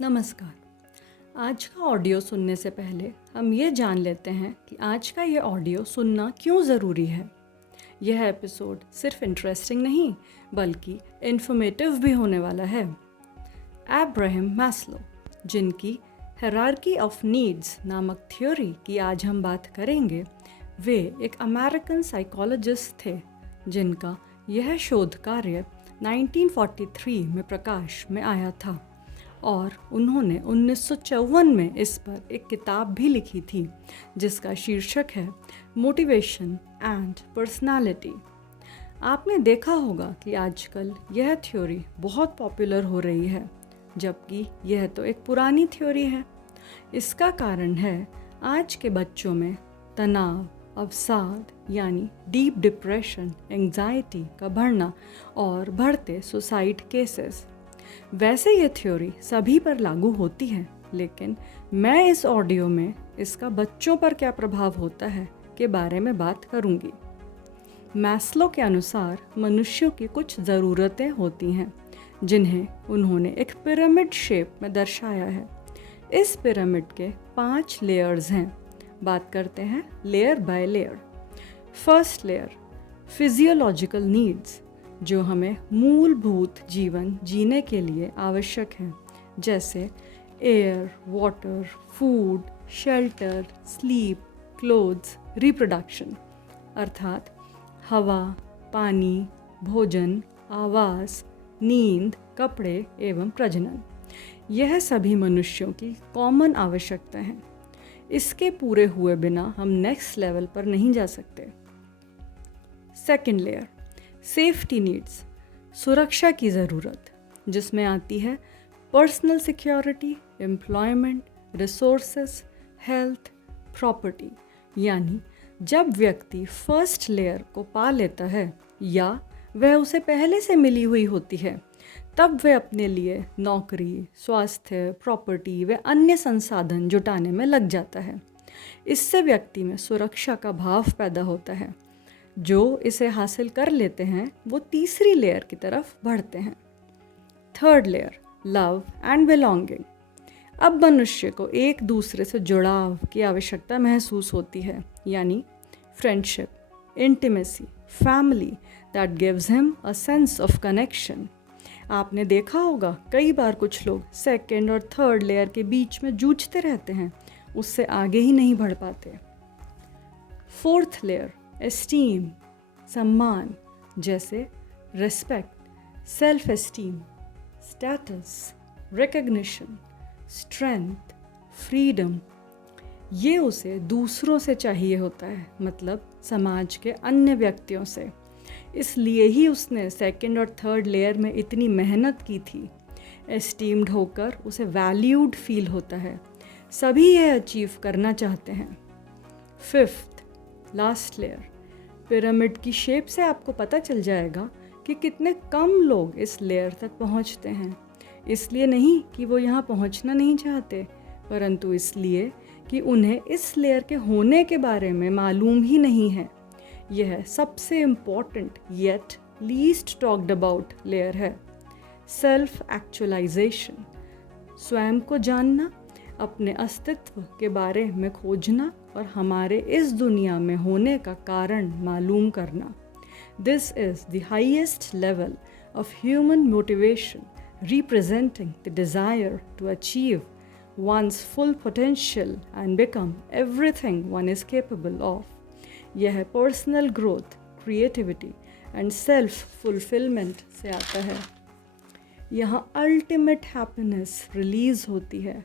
नमस्कार। आज का ऑडियो सुनने से पहले हम ये जान लेते हैं कि आज का ये ऑडियो सुनना क्यों ज़रूरी है। यह एपिसोड सिर्फ इंटरेस्टिंग नहीं बल्कि इन्फॉर्मेटिव भी होने वाला है। अब्राहम मैस्लो, जिनकी हायरार्की ऑफ नीड्स नामक थ्योरी की आज हम बात करेंगे, वे एक अमेरिकन साइकोलॉजिस्ट थे जिनका यह शोध कार्य 1943 में प्रकाश में आया था और उन्होंने 1954 में इस पर एक किताब भी लिखी थी जिसका शीर्षक है मोटिवेशन एंड पर्सनालिटी। आपने देखा होगा कि आजकल यह थ्योरी बहुत पॉपुलर हो रही है, जबकि यह तो एक पुरानी थ्योरी है। इसका कारण है आज के बच्चों में तनाव, अवसाद यानी डीप डिप्रेशन, एंग्जाइटी का बढ़ना और बढ़ते सुसाइड केसेस। वैसे ये थ्योरी सभी पर लागू होती है, लेकिन मैं इस ऑडियो में इसका बच्चों पर क्या प्रभाव होता है के बारे में बात करूंगी। मैस्लो के अनुसार मनुष्यों की कुछ ज़रूरतें होती हैं जिन्हें उन्होंने एक पिरामिड शेप में दर्शाया है। इस पिरामिड के 5 लेयर्स हैं। बात करते हैं layer by layer. First layer physiological needs, जो हमें मूलभूत जीवन जीने के लिए आवश्यक हैं, जैसे air, water, food, shelter, sleep, clothes, reproduction, अर्थात हवा, पानी, भोजन, आवास, नींद, कपड़े एवं प्रजनन। यह सभी मनुष्यों की कॉमन आवश्यकता हैं। इसके पूरे हुए बिना हम नेक्स्ट लेवल पर नहीं जा सकते। सेकेंड लेयर सेफ्टी नीड्स, सुरक्षा की ज़रूरत, जिसमें आती है personal security, employment, resources, health, property. यानी जब व्यक्ति फर्स्ट लेयर को पा लेता है या वह उसे पहले से मिली हुई होती है, तब वह अपने लिए नौकरी, स्वास्थ्य, प्रॉपर्टी व अन्य संसाधन जुटाने में लग जाता है। इससे व्यक्ति में सुरक्षा का भाव पैदा होता है। जो इसे हासिल कर लेते हैं वो तीसरी लेयर की तरफ बढ़ते हैं। Third layer love and belonging. अब मनुष्य को एक दूसरे से जुड़ाव की आवश्यकता महसूस होती है, यानी friendship, intimacy, family that gives him a sense of connection. आपने देखा होगा कई बार कुछ लोग सेकेंड और थर्ड लेयर के बीच में जूझते रहते हैं, उससे आगे ही नहीं बढ़ पाते। फोर्थ लेयर एस्टीम, सम्मान, जैसे respect, self esteem, status, recognition, strength, freedom. ये उसे दूसरों से चाहिए होता है, मतलब समाज के अन्य व्यक्तियों से। इसलिए ही उसने सेकंड और थर्ड लेयर में इतनी मेहनत की थी। एस्टीम्ड होकर उसे वैल्यूड फील होता है। सभी यह अचीव करना चाहते हैं। फिफ्थ लास्ट लेयर पिरामिड की शेप से आपको पता चल जाएगा कि कितने कम लोग इस लेयर तक पहुंचते हैं। इसलिए नहीं कि वो यहाँ पहुंचना नहीं चाहते, परंतु इसलिए कि उन्हें इस लेयर के होने के बारे में मालूम ही नहीं है। यह सबसे important yet least talked about layer है। सेल्फ एक्चुअलाइजेशन, स्वयं को जानना, अपने अस्तित्व के बारे में खोजना और हमारे इस दुनिया में होने का कारण मालूम करना। This is the highest level of human motivation, representing the desire to achieve one's full potential and become everything one is capable of. यह personal growth, creativity and self fulfilment से आता है। यहाँ अल्टीमेट हैप्पीनेस रिलीज होती है।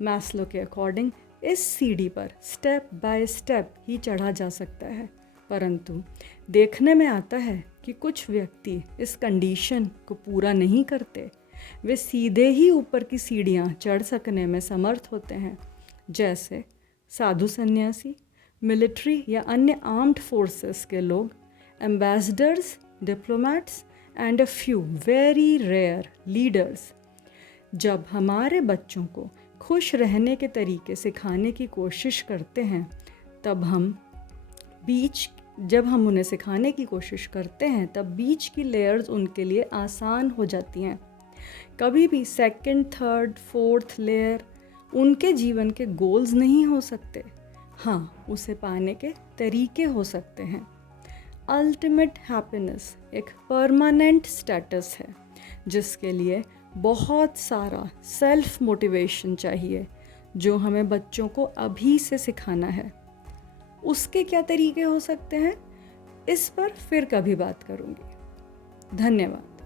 Maslow के according इस सीढ़ी पर स्टेप बाय स्टेप ही चढ़ा जा सकता है, परंतु देखने में आता है कि कुछ व्यक्ति इस कंडीशन को पूरा नहीं करते। वे सीधे ही ऊपर की सीढ़ियाँ चढ़ सकने में समर्थ होते हैं, जैसे साधु सन्यासी, मिलिट्री या अन्य आर्म्ड फोर्सेस के लोग, ambassadors, diplomats and a few very rare leaders. जब हमारे बच्चों को खुश रहने के तरीके सिखाने की कोशिश करते हैं, तब हम उन्हें सिखाने की कोशिश करते हैं तब बीच की लेयर्स उनके लिए आसान हो जाती हैं। कभी भी सेकंड, थर्ड, फोर्थ लेयर उनके जीवन के गोल्स नहीं हो सकते। हाँ, उसे पाने के तरीके हो सकते हैं। अल्टीमेट हैप्पीनेस एक परमानेंट स्टेटस है जिसके लिए बहुत सारा सेल्फ मोटिवेशन चाहिए, जो हमें बच्चों को अभी से सिखाना है। उसके क्या तरीके हो सकते हैं, इस पर फिर कभी बात करूँगी। धन्यवाद।